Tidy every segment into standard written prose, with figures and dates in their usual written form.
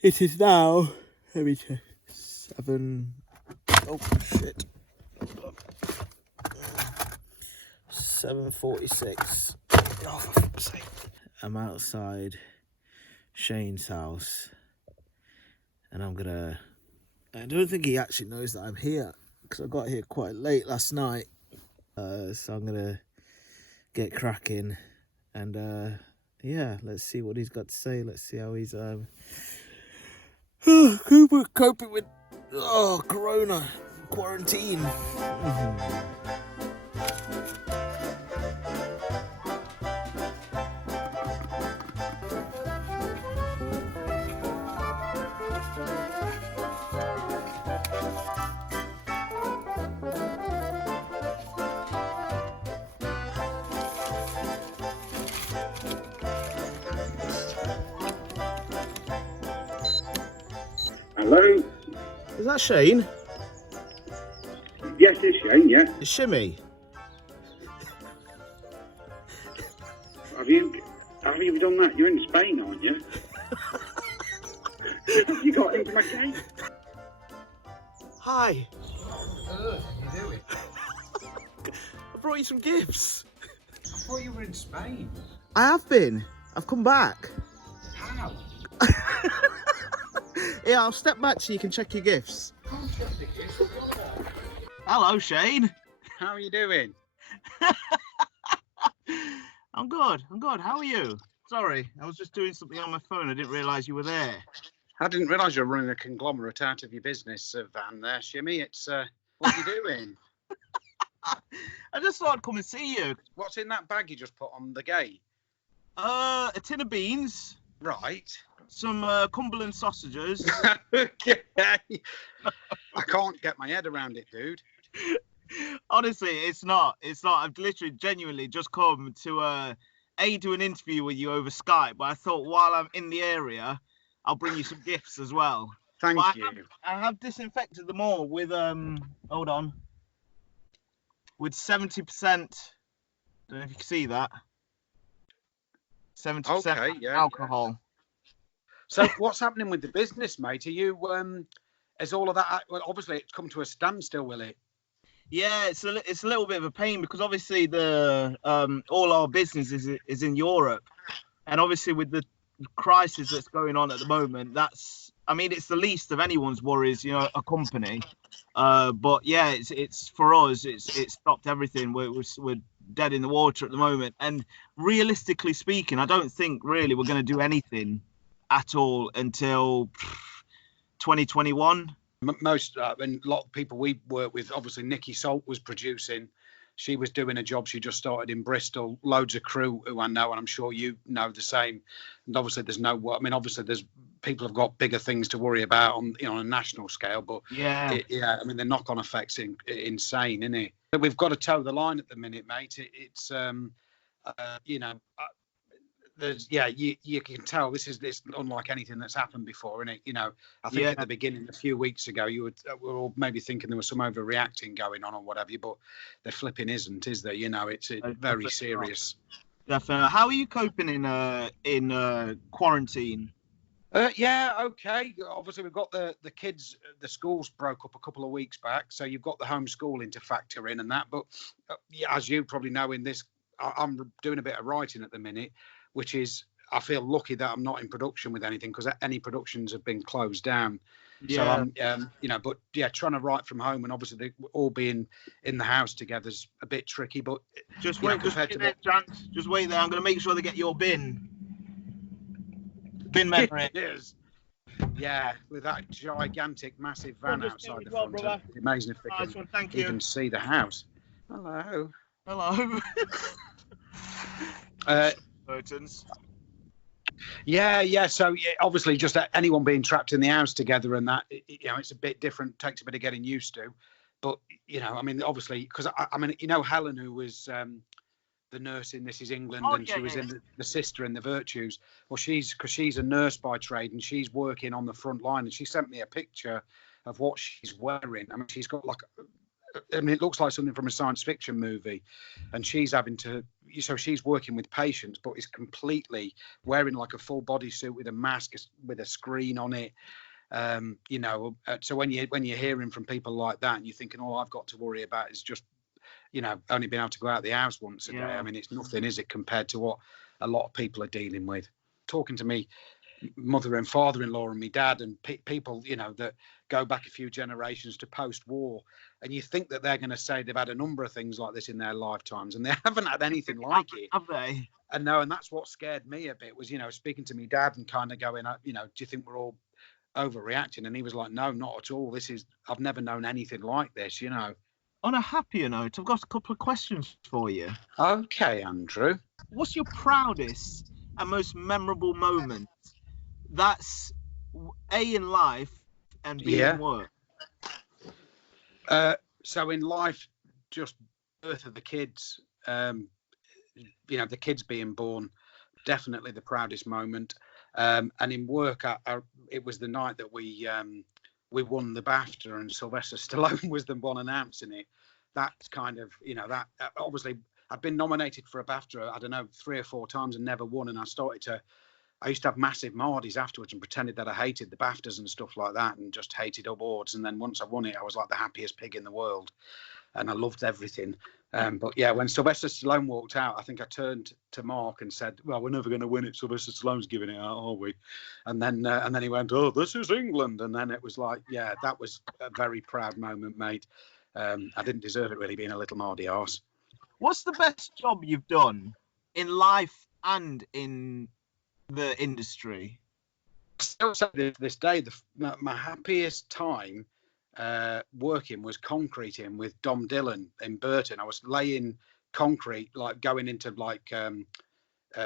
It is now. Let me check. 7. Oh shit. 7:46. Oh, for fuck's sake. I'm outside Shane's house, and I don't think he actually knows that I'm here because I got here quite late last night. So I'm gonna get cracking, and yeah, let's see what he's got to say. Let's see how he's coping with Corona quarantine. Hello? Is that Shane? Yes, it's Shane, yeah. It's Shimmy. Have you done that? You're in Spain, aren't you? Have you got into my cake? Hi. How you doing? I brought you some gifts. I thought you were in Spain. I have been. I've come back. How? Yeah, I'll step back so you can check your gifts. Can't check the gifts. What the- Hello, Shane. How are you doing? I'm good. How are you? Sorry, I was just doing something on my phone. I didn't realise you were there. I didn't realise you were running a conglomerate out of your business van there, Shimmy. It's, what are you doing? I just thought I'd come and see you. What's in that bag you just put on the gate? A tin of beans, Right. some Cumberland sausages. Okay. I can't get my head around it, dude. Honestly, it's not. I've literally, genuinely just come to do an interview with you over Skype. But I thought while I'm in the area, I'll bring you some gifts as well. Thank But you. I have disinfected them all with hold on, with 70%. Don't know if you can see that. 70% Okay, yeah. alcohol. So what's happening with the business, mate? Are you, is all of that, well, obviously it's come to a standstill, will it? Yeah, it's a little bit of a pain because obviously the all our business is in Europe, and obviously with the crisis that's going on at the moment, it's the least of anyone's worries, a company. But yeah, it's for us, it's stopped everything. We're dead in the water at the moment, and realistically speaking, I don't think really we're going to do anything at all until 2021. Most and a lot of people we work with, obviously Nikki Salt was producing, she was doing a job, she just started in Bristol, loads of crew who I know, and I'm sure you know the same. And obviously obviously there's people have got bigger things to worry about on a national scale, but Yeah, the knock-on effects insane, isn't it? But we've got to toe the line at the minute, mate. It's you can tell this unlike anything that's happened before, isn't it? I think at the beginning, a few weeks ago, you were all maybe thinking there was some overreacting going on or whatever, but there flipping isn't, is there? It's very serious. Definitely. How are you coping in quarantine? Yeah, okay. Obviously, we've got the kids. The schools broke up a couple of weeks back, so you've got the homeschooling to factor in and that. But as you probably know, I'm doing a bit of writing at the minute, which is, I feel lucky that I'm not in production with anything because any productions have been closed down. Yeah. So I'm, but yeah, trying to write from home and obviously all being in the house together is a bit tricky. But Just wait there, Just wait there. I'm going to make sure they get your bin memory. Yes. Yeah, with that gigantic, massive van outside the front. Brother. It's amazing if they can even see the house. Hello. Burtons. Yeah. So obviously, just anyone being trapped in the house together and that, it's a bit different. Takes a bit of getting used to. But obviously, because Helen, who was the nurse in This Is England, she was in the sister in The Virtues. Well, she's a nurse by trade and she's working on the front line, and she sent me a picture of what she's wearing. She's got like I mean, it looks like something from a science fiction movie, and she's having to. So she's working with patients, but is completely wearing like a full bodysuit with a mask with a screen on it. So when you're hearing from people like that, and you're thinking, all I've got to worry about is just, only being able to go out the house once a day. I mean, it's nothing, is it, compared to what a lot of people are dealing with. Talking to me mother and father-in-law and my dad and people, that go back a few generations to post-war, and you think that they're going to say they've had a number of things like this in their lifetimes, and they haven't had anything like it. Have they? And no, and that's what scared me a bit was, speaking to my do and kind of going, do you think we're all overreacting? And he was like, no, not at all. I've never known anything like this. On a happier note, I've got a couple of questions for you. Okay, Andrew. What's your proudest and most memorable moment? That's A, in life, and B, in work. So in life, just birth of the kids, the kids being born, definitely the proudest moment. And in work, it was the night that we won the BAFTA, and Sylvester Stallone was the one announcing it. That's kind of, that obviously I've been nominated for a BAFTA, I don't know, 3 or 4 times and never won. And I used to have massive Mardies afterwards and pretended that I hated the BAFTAs and stuff like that and just hated awards. And then once I won it, I was like the happiest pig in the world and I loved everything. But yeah, when Sylvester Stallone walked out, I think I turned to Mark and said, well, we're never going to win it. Sylvester Stallone's giving it out, are we? And then he went, oh, this is England. And then it was like, yeah, that was a very proud moment, mate. I didn't deserve it, really, being a little Mardy arse. What's the best job you've done in life and in the industry? Still say this day, my happiest time working was concreting with Dom Dillon in Burton. I was laying concrete, like going into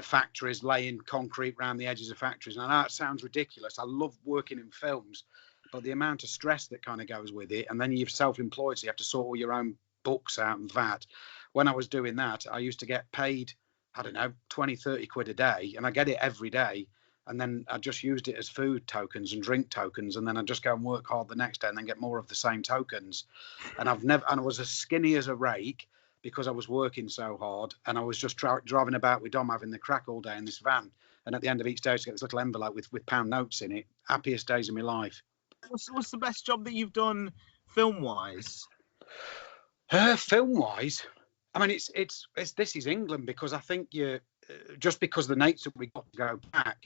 factories, laying concrete around the edges of factories. And I know it sounds ridiculous. I love working in films, but the amount of stress that kind of goes with it, and then you're self-employed, so you have to sort all your own books out and VAT. When I was doing that, I used to get paid, I don't know, 20, 30 quid a day, and I get it every day. And then I just used it as food tokens and drink tokens, and then I just go and work hard the next day and then get more of the same tokens. And I was as skinny as a rake because I was working so hard, and I was just driving about with Dom having the crack all day in this van. And at the end of each day, I used to get this little envelope with pound notes in it. Happiest days of my life. What's the best job that you've done film-wise? Film-wise, I mean, it's This Is England, because I think just because the nights that we got to go back,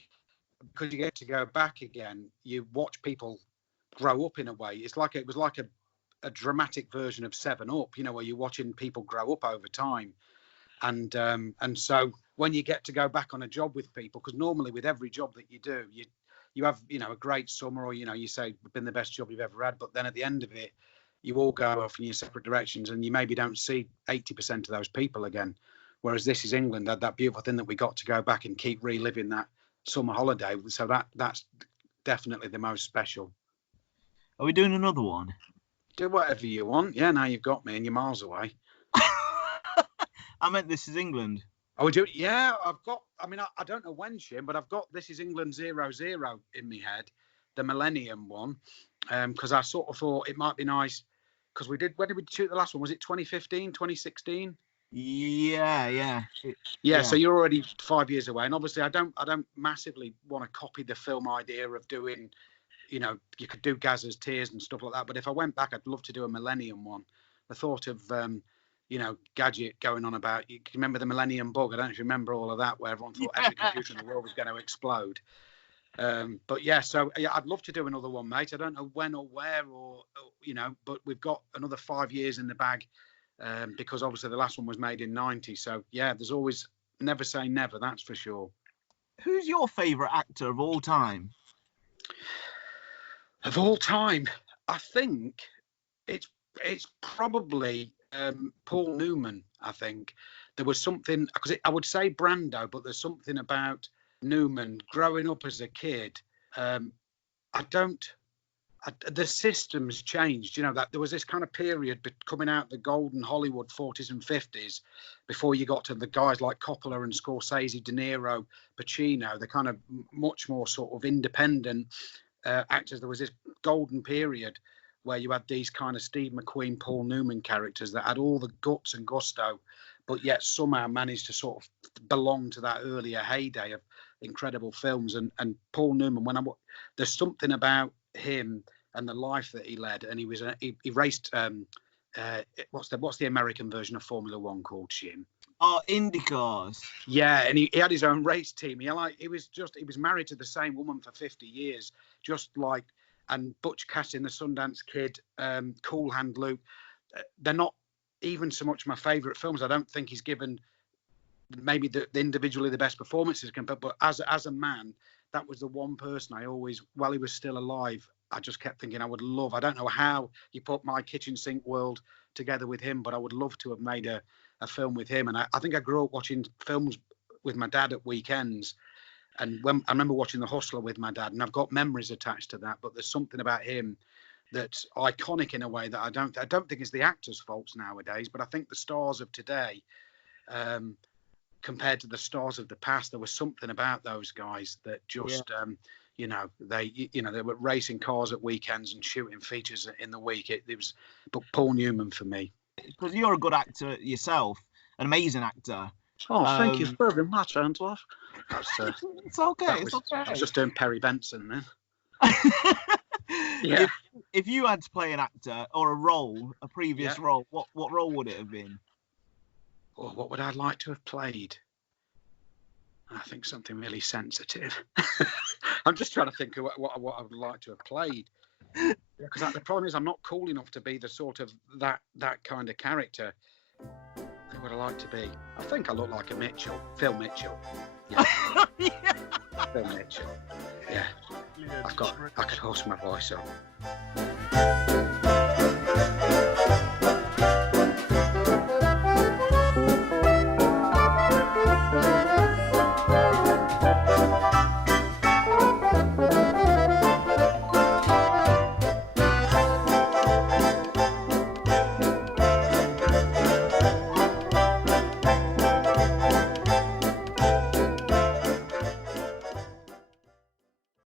because you get to go back again, you watch people grow up in a way. It was like a dramatic version of 7 Up, where you're watching people grow up over time. And so when you get to go back on a job with people, because normally with every job that you do, you have, a great summer, or, you say it's been the best job you've ever had. But then at the end of it, you all go off in your separate directions and you maybe don't see 80% of those people again. Whereas This Is England had that beautiful thing that we got to go back and keep reliving that summer holiday. So that's definitely the most special. Are we doing another one? Do whatever you want. Yeah, now you've got me and you're miles away. I meant This Is England. Oh, we do? Yeah, I don't know when, Shim, but I've got This Is England 00 in my head, the Millennium one, because I sort of thought it might be nice, because when did we shoot the last one? Was it 2015, 2016? Yeah. So you're already 5 years away, and obviously I don't massively want to copy the film idea of doing, you could do Gazza's Tears and stuff like that, but if I went back, I'd love to do a Millennium one. The thought of Gadget going on about, you can remember the Millennium Bug? I don't know if you remember all of that, where everyone thought every computer in the world was going to explode. But yeah, so yeah, I'd love to do another one, mate. I don't know when or where, or but we've got another 5 years in the bag, because obviously the last one was made in '90. So yeah, there's always never say never, that's for sure. Who's your favourite actor of all time? Of all time, I think it's probably Paul Newman. I think there was something, because I would say Brando, but there's something about Newman growing up as a kid. The system's changed, that there was this kind of period coming out the golden Hollywood 40s and 50s before you got to the guys like Coppola and Scorsese, De Niro, Pacino, the kind of much more sort of independent actors. There was this golden period where you had these kind of Steve McQueen, Paul Newman characters that had all the guts and gusto, but yet somehow managed to sort of belong to that earlier heyday of incredible films. And Paul Newman, there's something about him and the life that he led, and he raced. What's the American version of Formula One called, Shim? Oh, IndyCars. Yeah, and he had his own race team. He was married to the same woman for 50 years, just like. And Butch Cassidy and the Sundance Kid, Cool Hand Luke, they're not even so much my favourite films. I don't think he's given maybe the individually the best performances, but as a man, that was the one person I always, while he was still alive, I just kept thinking I would love. I don't know how you put My Kitchen Sink World together with him, but I would love to have made a film with him. And I think I grew up watching films with my dad at weekends. And when I remember watching The Hustler with my dad, and I've got memories attached to that. But there's something about him that's iconic in a way that I don't think it's the actors' faults nowadays. But I think the stars of today, compared to the stars of the past, there was something about those guys that just, they were racing cars at weekends and shooting features in the week. It was, but Paul Newman for me. Because you're a good actor yourself, an amazing actor. Oh, thank you very much, Angela. It's okay. It's okay. I was just doing Perry Benson then. Yeah. If you had to play an actor or a role, a previous role, what role would it have been? Oh, what would I like to have played? I think something really sensitive. I'm just trying to think of what I would like to have played. Because the problem is I'm not cool enough to be the sort of that kind of character. Who would I like to be? I think I look like a Mitchell. Phil Mitchell. Yeah. Phil Mitchell. Yeah. I could host my voice on.